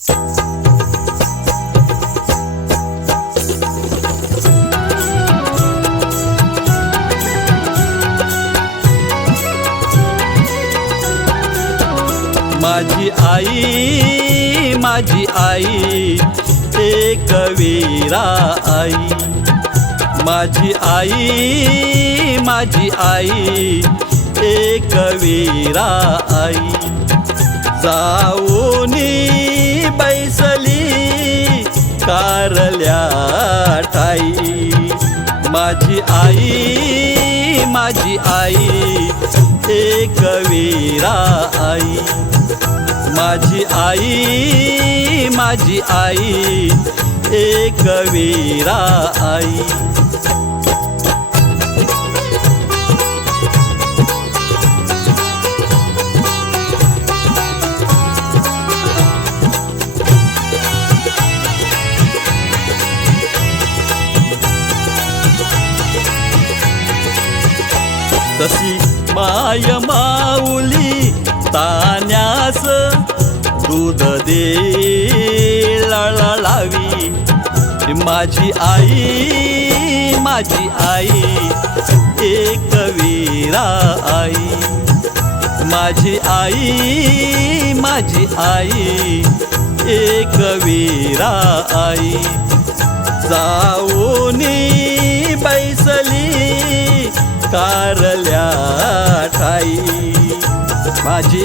माझी आई एक वीरा आई। माझी आई एक वीरा आई। जाऊनी बैसली कारल्या ठाई। माझी आई एक वीरा आई। माझी आई एक वीरा आई। तशी माय माऊली तान्यास दूध दे लावी। माझी आई एक वीरा आई। माझी आई एक वीरा आई। जाऊनी बैसली कारल्या ठाई। माझी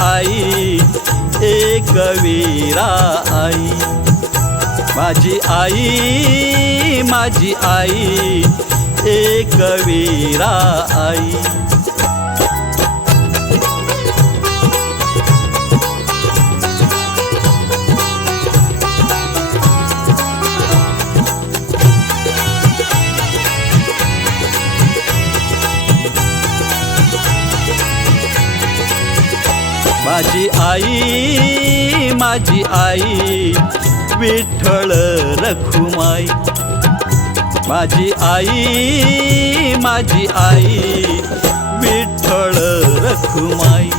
आई एक वीरा आई। माझी आई एक वीरा आई। माझी आई विठ्ठल रखुमाई। माझी आई विठ्ठल रखुमाई।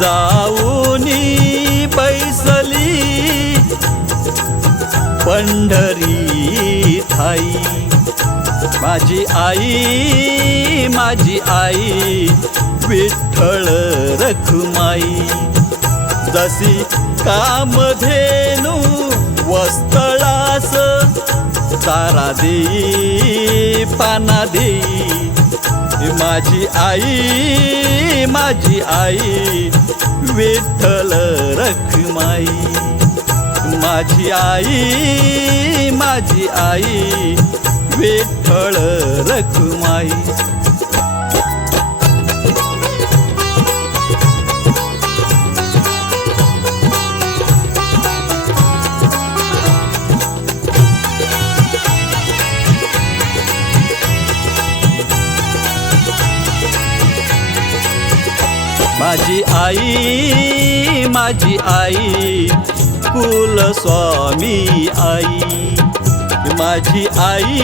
जाऊनी बैसली पंढरी ठाई। माझी आई विठ्ठल रखुमाई। जशी कामधेनु वस्तळास चारा देई पाना देई। माझी आई विठ्ठल रखुमाई। माझी आई विठ्ठल रखुमाई। माझी आई कुल स्वामी आई। माझी आई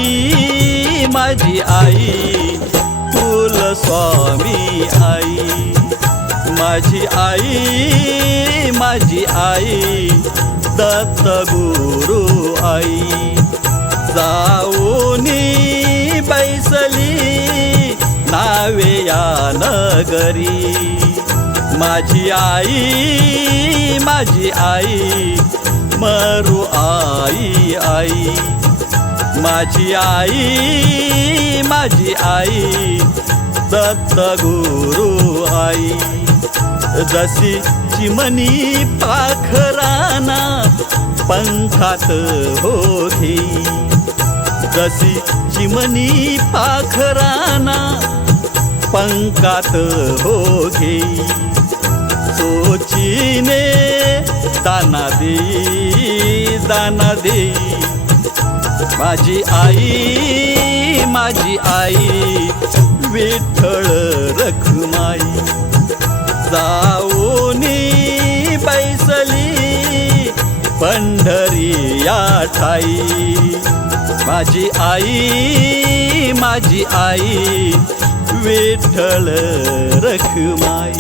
कुल स्वामी आई। माझी आई दत्त गुरु आई। जाऊनी बैसली नावे या नगरी। माझी आई मरु आई। माझी आई दत्त गुरु आई। जशी चिमणी पाखराना पंखात हो घेई। जशी चिमणी पाखराना पंखात हो घेई। सोचीने दाना देई। माझी आई विठ्ठल रखुमाई। जाऊनी बैसली पंढरी या ठाई। माझी आई विठ्ठल रखुमाई।